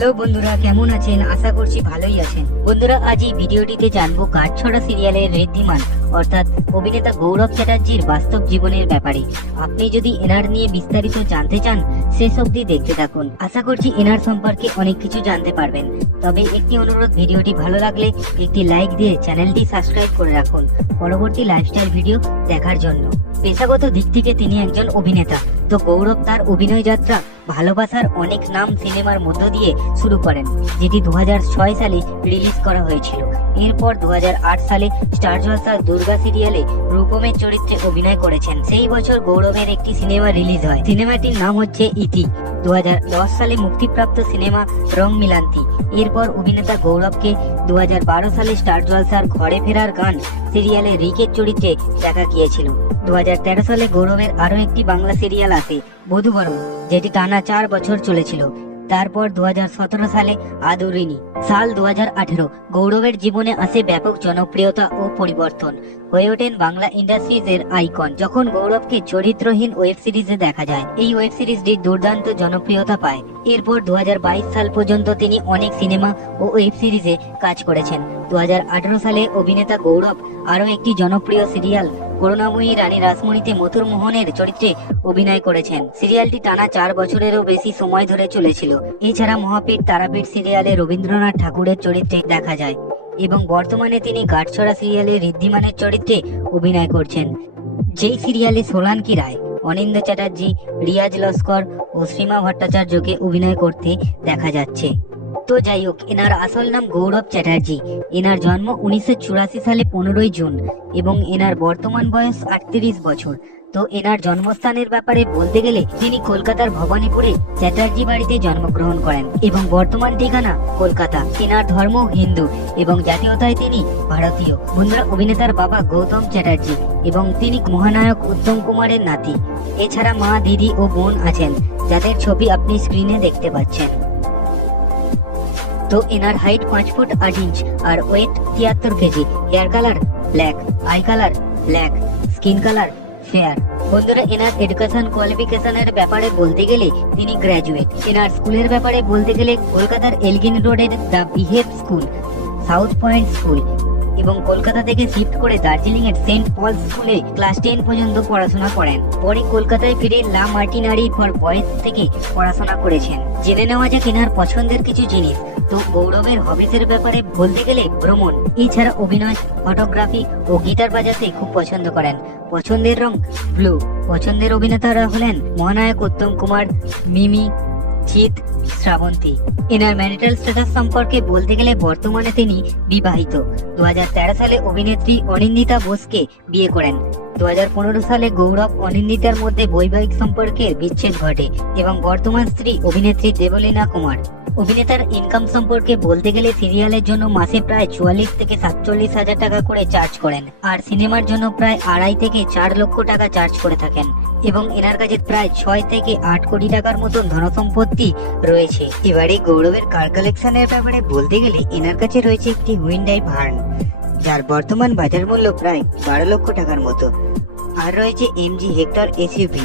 Hello বন্ধুরা, কেমন আছেন? আশা করছি ভালোই আছেন। বন্ধুরা, আজ এই ভিডিওটিতে জানবো গাঁটছড়া সিরিয়ালের ঋদ্ধিমান অর্থাৎ অভিনেতা গৌরব চ্যাটার্জির বাস্তব জীবনের ব্যাপারে। আপনি যদি এনার নিয়ে বিস্তারিত জানতে চান, শেষ অবধি দেখতে থাকুন। আশা করছি এনার সম্পর্কে অনেক কিছু জানতে পারবেন। তবে একটি অনুরোধ, ভিডিওটি ভালো লাগলে একটি লাইক দিয়ে চ্যানেলটি সাবস্ক্রাইব করে রাখুন পরবর্তী লাইফস্টাইল ভিডিও দেখার জন্য। পেশাগত দিক থেকে তিনি একজন অভিনেতা। তো গৌরব তার অভিনয় যাত্রা ভালোবাসার অনেক নাম সিনেমার মধ্য দিয়ে শুরু করেন, যেটি 2006 সালে রিলিজ করা হয়েছিল। এরপর 2008 সালে স্টার জলসার দুর্গা সিরিয়ালে রূপমের চরিত্রে অভিনয় করেছেন। সেই বছর গৌরবের একটি সিনেমা রিলিজ হয়। সিনেমাটির নাম হচ্ছে ইতি। 2010 সালে মুক্তিপ্রাপ্ত সিনেমা রং মিলান্তি। এরপর অভিনেতা গৌরবকে 2012 সালে স্টার জলসার ঘরে ফেরার গান সিরিয়ালে রিকের চরিত্রে দেখা গিয়েছিল। 2013 সালে গৌরবের আরো একটি বাংলা সিরিয়াল আসে, বধূবরণ, যেটি টানা 4 বছর চলেছিল। তারপর 2017 সালে আদরিনী। সাল 2018 গৌরবের জীবনে আসে ব্যাপক জনপ্রিয়তা ও পরিবর্তন। হয়ে ওঠেন বাংলা ইন্ডাস্ট্রিজের আইকন। যখন গৌরবকে চরিত্রহীন ওয়েব সিরিজে দেখা যায়, এই ওয়েব সিরিজটি দুর্দান্ত জনপ্রিয়তা পায়। এরপর 2022 সাল পর্যন্ত তিনি অনেক সিনেমা ও ওয়েব সিরিজে কাজ করেছেন। 2018 সালে অভিনেতা গৌরব আরও একটি জনপ্রিয় সিরিয়াল করুণাময়ী রানী রাসমণিতে মথুর মোহনের চরিত্রে অভিনয় করেছেন। সিরিয়ালটি টানা 4 বছরেরও বেশি সময় ধরে চলেছিল। এছাড়া মহাপীঠ তারাপীঠ সিরিয়ালে রবীন্দ্রনাথ ঠাকুরের চরিত্রে দেখা যায় এবং বর্তমানে তিনি গাঁটছড়া সিরিয়ালে ঋদ্ধিমানের চরিত্রে অভিনয় করছেন, যেই সিরিয়ালে সোলাঙ্কি রায়, অনিন্দ চ্যাটার্জি, রিয়াজ লস্কর ও শ্রীমা ভট্টাচার্যকে অভিনয় করতে দেখা যাচ্ছে। তো যাই হোক, এনার আসল নাম গৌরব চ্যাটার্জি। এনার জন্ম 1984 সালে 15ই জুন এবং এনার বর্তমান বয়স 38 বছর। তো এনার জন্মস্থানের ব্যাপারে বলতে গেলে তিনি কলকাতার ভবানীপুরে চ্যাটার্জি বাড়িতে জন্মগ্রহণ করেন এবং বর্তমান ঠিকানা কলকাতা। এনার ধর্ম হিন্দু এবং জাতীয়তায় তিনি ভারতীয়। বন্ধুরা, অভিনেতার বাবা গৌতম চ্যাটার্জি এবং তিনি মহানায়ক উত্তম কুমারের নাতি। এছাড়া মা, দিদি ও বোন আছেন, যাদের ছবি আপনি স্ক্রিনে দেখতে পাচ্ছেন। তো এনার হাইট 5 ফুট 8 ইঞ্চ আর weight 73 KG. Hair colour black, eye colour black, skin colour fair. বন্ধুরা, এনার এডুকেশন কোয়ালিফিকেশনের ব্যাপারে বলতে গেলে তিনি গ্র্যাজুয়েট। এনার স্কুলের ব্যাপারে বলতে গেলে কলকাতার এলগিন রোডের the behave school, south point school এবং কলকাতা থেকে শিফট করে দার্জিলিং এর সেন্ট পল স্কুলে ক্লাস 10 পর্যন্ত পড়াশোনা করেন। পরে কলকাতায় ফিরে লা মার্টিনারি ফর বয়েজ থেকে পড়াশোনা করেছেন। জেনে নেওয়া যাক এনার পছন্দের কিছু জিনিস। তো গৌরবের হবিসের ব্যাপারে বলতে গেলে ভ্রমণ, এছাড়া অভিনয়, ফটোগ্রাফি ও গিটার বাজাতে খুব পছন্দ করেন। পছন্দের রং ব্লু। পছন্দের অভিনেতারা হলেন মহানায়ক উত্তম কুমার, মিমি, জিৎ, শ্রাবন্তী। এনার ম্যারিটাল স্ট্যাটাস সম্পর্কে বলতে গেলে বর্তমানে তিনি বিবাহিত। 2013 সালে অভিনেত্রী অনিন্দিতা বোসকে বিয়ে করেন। 2015 সালে গৌরব অনিন্দিতার মধ্যে বৈবাহিক সম্পর্কের বিচ্ছেদ ঘটে এবং বর্তমান স্ত্রী অভিনেত্রী দেবলীনা কুমার। অভিনেতার ইনকাম সম্পর্কে বলতে গেলে সিরিয়ালের জন্য মাসে প্রায় 44 থেকে 47 হাজার টাকা করে চার্জ করেন আর সিনেমার জন্য প্রায় 2.5 থেকে 4 লক্ষ টাকা চার্জ করে থাকেন এবং এনার কাছে প্রায় 6 থেকে 8 কোটি টাকার মতন ধনসম্পত্তি রয়েছে। এবারে গৌরবের কার কালেকশনের ব্যাপারে বলতে গেলে এনার কাছে রয়েছে একটি হুইন্ডাই ভার্ন, যার বর্তমান বাজার মূল্য প্রায় 12 লক্ষ টাকার মতো। আর রয়েছে এমজি হেক্টর এসইউভি,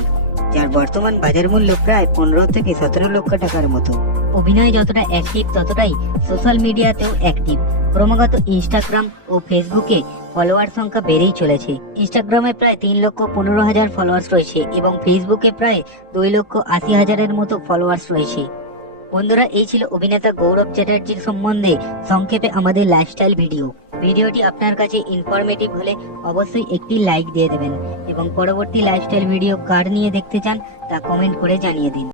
যার বর্তমান বাজার মূল্য প্রায় 15 থেকে 17 লক্ষ টাকার মতো। অভিনয় যতটা অ্যাক্টিভ ততটাই সোশ্যাল মিডিয়াতেও অ্যাক্টিভ। ক্রমাগত ইনস্টাগ্রাম ও ফেসবুকে ফলোয়ার সংখ্যা বেড়েই চলেছে। ইনস্টাগ্রামে প্রায় 3,15,000 ফলোয়ার্স রয়েছে এবং ফেসবুকে প্রায় 2,80,000-এর মতো ফলোয়ার্স রয়েছে। বন্ধুরা, এই ছিল অভিনেতা গৌরব চ্যাটার্জির সম্বন্ধে সংক্ষেপে আমাদের লাইফস্টাইল ভিডিও। ভিডিওটি আপনার কাছে ইনফরমেটিভ হলে অবশ্যই একটি লাইক দিয়ে দেবেন এবং পরবর্তী লাইফস্টাইল ভিডিও কার নিয়ে দেখতে চান তা কমেন্ট করে জানিয়ে দিন।